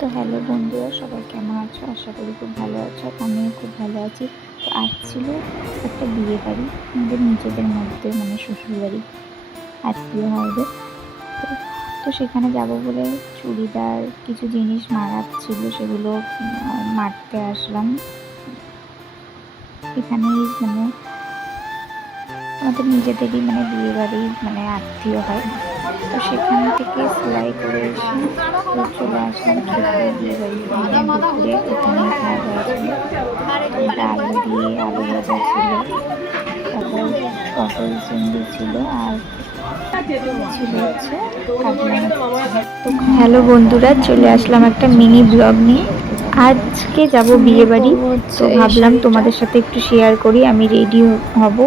তো হ্যালো বন্ধুরা, সবাই কেমন আছো? আশা করি খুব ভালো আছো। আমিও খুব ভালো আছি। তো আজ ছিল একটা বিয়ে বাড়ি, আমাদের নিজেদের মধ্যে, মানে শ্বশুরবাড়ি, আত্মীয় হবে। তো তো সেখানে যাব বলে চুড়িদার কিছু জিনিস মারার ছিল, সেগুলো মারতে আসলাম। এখানেই মানে আমাদের নিজেদেরই মানে বিয়ে বাড়ি, মানে আত্মীয় হয়। তো সেখান থেকে সেলাই করে এসে তো চলে আসলাম খেতে বিয়ে বাড়িতে। দুপুরে এখানেই খাওয়া দাওয়া ছিল। তো ডাল দিয়ে আলু ভাজা ছিল, তারপর পটল চিংড়ি ছিল, আর ছিল হচ্ছে কাতলা মাছ। তো হ্যালো বন্ধুরা, চলে আসলাম একটা মিনি ব্লগ নিয়ে। আজকে যাব বিয়ে বাড়ি, তো ভাবলাম তোমাদের সাথে একটু শেয়ার করি। আমি রেডি হব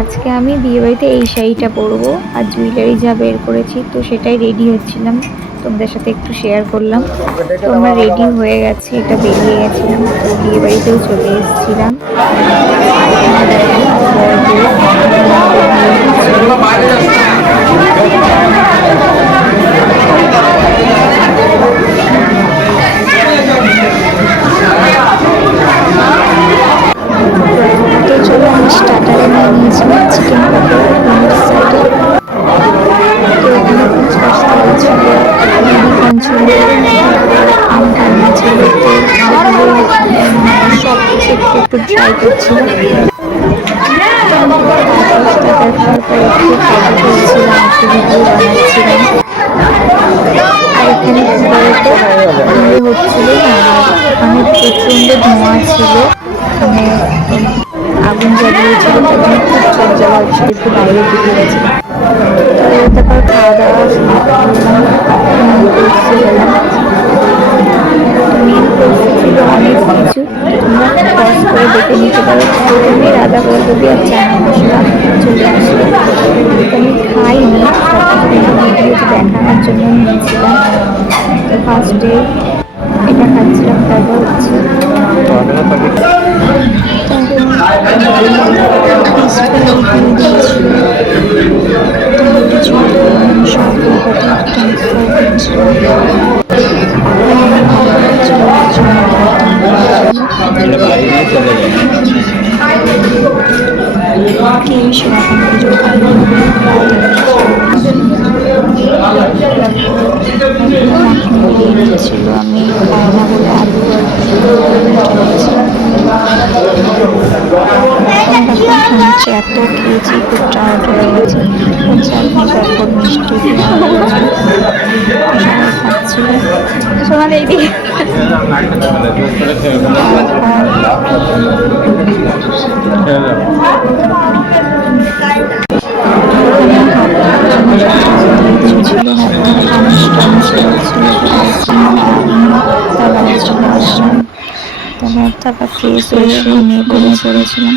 আজকে, আমি বিয়ে বাড়িতে এই শাড়িটা পরবো, আর জুয়েলারি যা বের করেছি তো সেটাই রেডি হচ্ছিলাম, তোমাদের সাথে একটু শেয়ার করলাম। তো আমরা রেডি হয়ে গেছি, এটা বেরিয়ে গেছিলাম, তো বিয়ে বাড়িতেও চলে এসেছিলাম। তো চলো, আমি স্টার্টারে নিয়ে নিয়েছিলাম চিকেন পকোড়া পনির সাইডে। তো এখানে ফুচকার স্টল ছিল, মুড়িখান ছিল, আম ভাঙা ছিল। তো সেগুলো সব কিছু একটু একটু ট্রাই করছিলাম। স্টার্টার খাওয়ার পর একটু ফটো তুলছিলাম, একটু ভিডিও বানাচ্ছিলাম। আর এখানে কি বলতো, বিয়ে হচ্ছিল আর ওখানে প্রচণ্ড ধোঁয়া ছিল, মানে আগুন জ্বালিয়েছিল, তার জন্য খুব চোখ জ্বালা হচ্ছিল, একটু বাইরে দিকে গেছিলাম। তারপর খাওয়া দাওয়া করলাম, মেন কোর্সে গেলাম। তো মেন কোর্সে ছিল অনেক কিছু, তোমরা পজ করে দেখে নিতে পারো। প্রথমে রাধা পল্লবী আর চানা মশলা চলে আসলো, তো আমি খাইনি, সব ভিডিওতে দেখানোর জন্য নিয়েছিলাম। তো ফার্স্টে এটা খাচ্ছিলাম, তারপর হচ্ছে ছিল, আমি খাই না বলে আলু হচ্ছে এত খেয়েছি, খুব টায়ার্ড হয়ে গেছে। চাটনি পাঁপড় মিষ্টি সবাই খাচ্ছিল। সবাই এইদিকে ছিল, অনুষ্ঠান ছিল, তারপর ফ্রেশ হয়ে ঘুমিয়ে পড়েছিলাম।